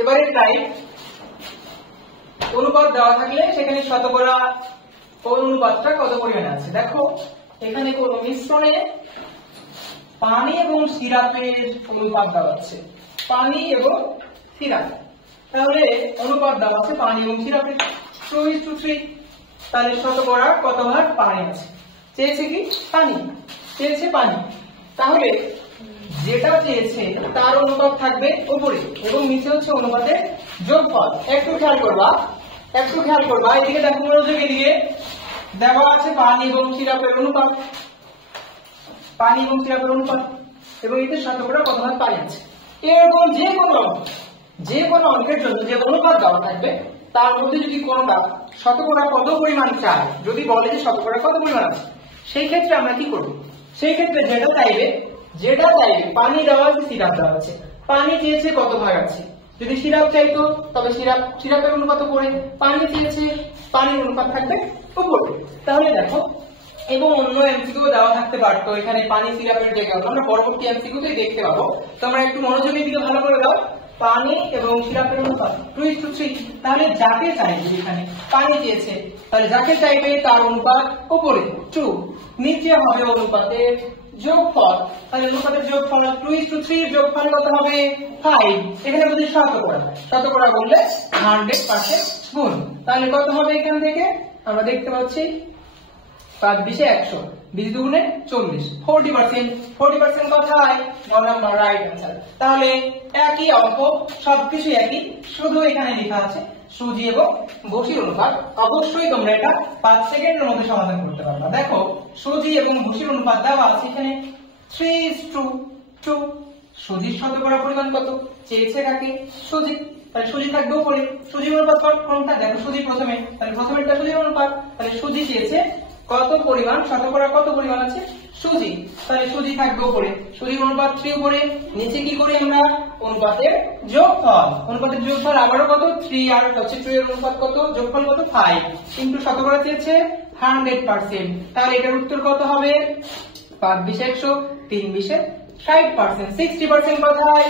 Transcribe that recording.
এবারে টাইপ অনুপাত দেওয়া থাকলে সেখানে শতকরা কোন অনুপাতটা কত পরিমাণে আছে। দেখো এখানে কোন মিশ্রণে পানি এবং সিরাপের অনুপাত দেওয়া আছে, পানি এবং সিরাপ, তাহলে অনুপাত দেওয়া আছে পানি এবং সিরাপের 2:3, তাহলে শতকরা কত ভাগ পানি আছে, চেয়েছে কি পানি, চেয়েছে পানি, তাহলে যেটা চেয়েছে তার অনুপাত থাকবে উপরে এবং নিচে হচ্ছে অনুপাতের যোগফল। একটু খেয়াল করবা এদিকে দেখো মনোযোগ, এদিকে দেওয়া আছে পানি এবং সিরাপের অনুপাত, পানি এবং সিরাপের অনুপাত এবং এতে শতকরা কত ভাগ পানি আছে। এরকম যে কোনো অঙ্কের জন্য যে অনুপাত দেওয়া থাকবে তার মধ্যে যদি কোনটা শতকরা কত পরিমাণ চায়, যদি বলে যে শতকরা কত পরিমাণ আছে, সেই ক্ষেত্রে আমরা কি করব, সেই ক্ষেত্রে যেটা চাইবে পানি দেওয়া আছে সিরাপ দেওয়া আছে, পানি চেয়েছে কত ভাগ আছে, যদি সিরাপ চাইতো তবে সিরাপের অনুপাত উপরে, পানি চেয়েছে পানির অনুপাত থাকবে উপরে। তাহলে দেখো এবং অন্য এমসিকিউ দেওয়া থাকতে পারতো, এখানে পানি সিরাপের জায়গায় আমরা পরবর্তী এমসিকিউতেই দেখতে পাবো। তোমরা একটু মনোযোগের দিকে ভালো করে দাও। পানি এবং সিরাপের অনুপাত 2:3, তাহলে যাকে চাইবে, এখানে পানি চেয়েছে তাহলে যাকে চাইবে তার অনুপাত উপরে 2, নিচে হবে অনুপাতের যোগফল, তাহলে অনুপাতের যোগফল 2:3 যোগফল কত হবে 5। এখানে যদি শতকরা বললে 100% গুণ, তাহলে কত হবে এখান থেকে আমরা দেখতে পাচ্ছি 5 20 100, 20 দুগুণে 40, 40% কথায় নাম্বার রাইট অ্যান্সার। তাহলে একই অঙ্ক, সবকিছু একই, শুধু এখানে লেখা আছে সুজি এবং বসির অনুপাত। অবশ্যই তোমরা এটা 5 সেকেন্ডের মধ্যে সমাধান করতে পারবে। দেখো সুজি এবং বসির অনুপাত দেওয়া আছে এখানে 3:2, সুজির শতকরা পরিমাণ কত, চেয়েছে কাকে, সুজি, তাহলে সুজি থাকবে উপরে, সুজির অনুপাত কোনটা, দেখো সুজি প্রথমে, তাহলে প্রথমেরটা সুজির অনুপাত, তাহলে সুজি চেয়েছে কত পরিমাণ, শতকরা কত পরিমাণ আছে সুজি, তাহলে সুজি থাকবে উপরে, সুজির অনুপাত 3 উপরে, নিচে কি করি আমরা অনুপাতের যোগফল আবারও কত 3 আর হচ্ছে 2 এর অনুপাত কত, যোগফল কত 5, কিন্তু শতকরা চেয়েছে 100%, তাহলে এটার উত্তর কত হবে 5 20 100, 3 20 60%, 60% কথায়